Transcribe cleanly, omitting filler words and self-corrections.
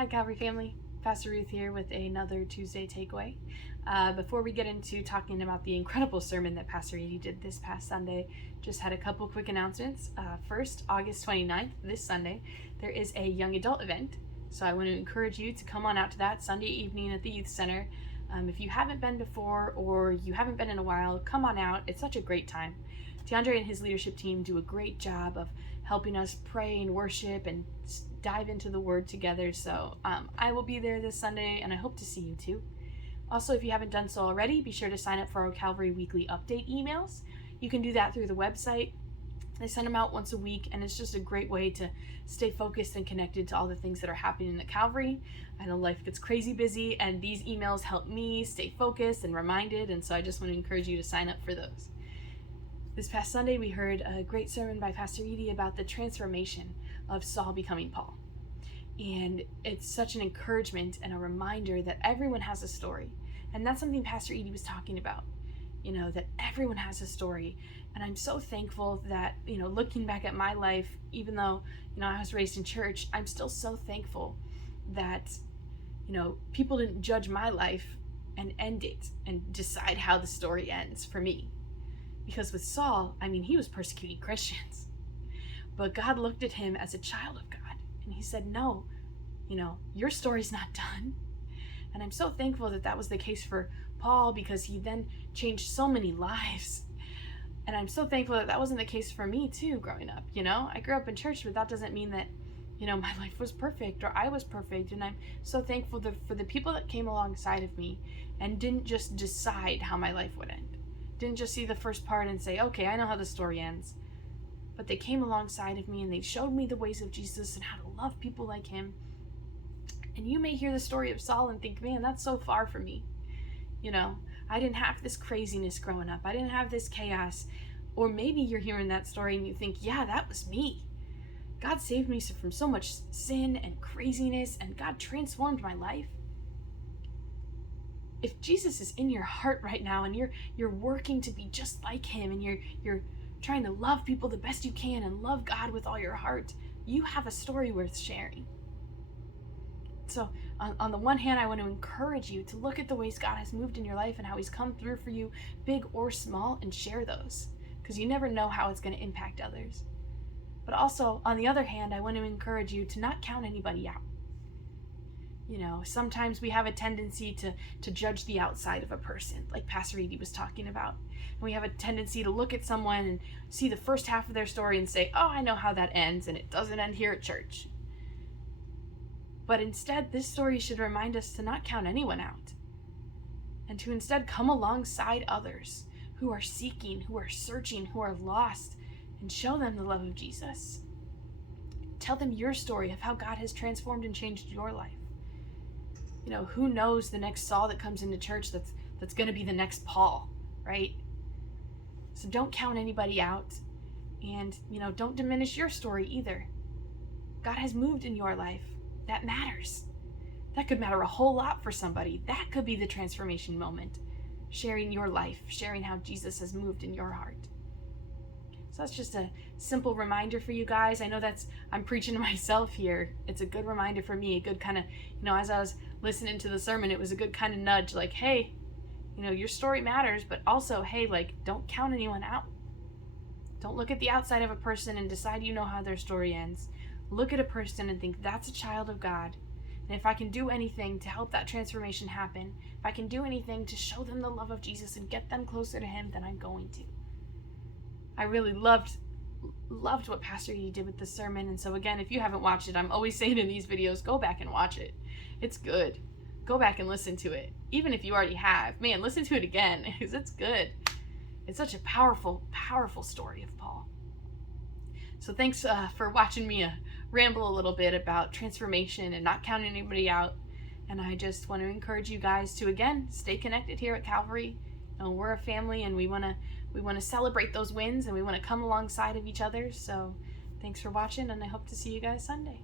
Hi, Calvary family. Pastor Ruth here with another Tuesday takeaway. Before we get into talking about the incredible sermon that Pastor Edie did this past Sunday, just had a couple quick announcements. First, August 29th, this Sunday, there is a young adult event. So I want to encourage you to come on out to that Sunday evening at the Youth Center. If you haven't been before or you haven't been in a while, come on out. It's such a great time. DeAndre and his leadership team do a great job of helping us pray and worship and dive into the Word together. So I will be there this Sunday, and I hope to see you too. Also, if you haven't done so already, be sure to sign up for our Calvary Weekly Update emails. You can do that through the website. I send them out once a week, and it's just a great way to stay focused and connected to all the things that are happening at Calvary. I know life gets crazy busy, and these emails help me stay focused and reminded, and so I just want to encourage you to sign up for those. This past Sunday, we heard a great sermon by Pastor Edie about the transformation of Saul becoming Paul. And it's such an encouragement and a reminder that everyone has a story. And that's something Pastor Edie was talking about, that everyone has a story. And I'm so thankful that, looking back at my life, even though, I was raised in church, I'm still so thankful that, people didn't judge my life and end it and decide how the story ends for me. Because with Saul, he was persecuting Christians. But God looked at him as a child of God. And he said, no, your story's not done. And I'm so thankful that that was the case for Paul, because he then changed so many lives. And I'm so thankful that that wasn't the case for me too, growing up. I grew up in church, but that doesn't mean that, my life was perfect or I was perfect. And I'm so thankful for the people that came alongside of me and didn't just decide how my life would end. Didn't just see the first part and say, okay, I know how the story ends. But they came alongside of me and they showed me the ways of Jesus and how to love people like him. And you may hear the story of Saul and think, man, that's so far from me. I didn't have this craziness growing up. I didn't have this chaos. Or maybe you're hearing that story and you think, yeah, that was me. God saved me from so much sin and craziness, and God transformed my life. If Jesus is in your heart right now and you're working to be just like him, and you're trying to love people the best you can and love God with all your heart, you have a story worth sharing. So on the one hand, I want to encourage you to look at the ways God has moved in your life and how he's come through for you, big or small, and share those, because you never know how it's going to impact others. But also, on the other hand, I want to encourage you to not count anybody out. Sometimes we have a tendency to judge the outside of a person, like Pastor Edie was talking about. And we have a tendency to look at someone and see the first half of their story and say, oh, I know how that ends, and it doesn't end here at church. But instead, this story should remind us to not count anyone out, and to instead come alongside others who are seeking, who are searching, who are lost, and show them the love of Jesus. Tell them your story of how God has transformed and changed your life. Who knows the next Saul that comes into church that's going to be the next Paul, right? So don't count anybody out, and, don't diminish your story either. God has moved in your life. That matters. That could matter a whole lot for somebody. That could be the transformation moment. Sharing your life, sharing how Jesus has moved in your heart. So that's just a simple reminder for you guys. I know I'm preaching to myself here. It's a good reminder for me, a good kind of, as I was listening to the sermon, it was a good kind of nudge, like, hey, your story matters, but also, hey, don't count anyone out. Don't look at the outside of a person and decide how their story ends. Look at a person and think, that's a child of God. And if I can do anything to help that transformation happen, if I can do anything to show them the love of Jesus and get them closer to him, then I'm going to. I really loved what Pastor Edie did with the sermon. And so again, if you haven't watched it, I'm always saying in these videos, go back and watch it. It's good. Go back and listen to it. Even if you already have, man, listen to it again, because it's good. It's such a powerful, powerful story of Paul. So thanks for watching me ramble a little bit about transformation and not counting anybody out. And I just want to encourage you guys to, again, stay connected here at Calvary. We're a family, and we want to celebrate those wins, and we want to come alongside of each other. So thanks for watching, and I hope to see you guys Sunday.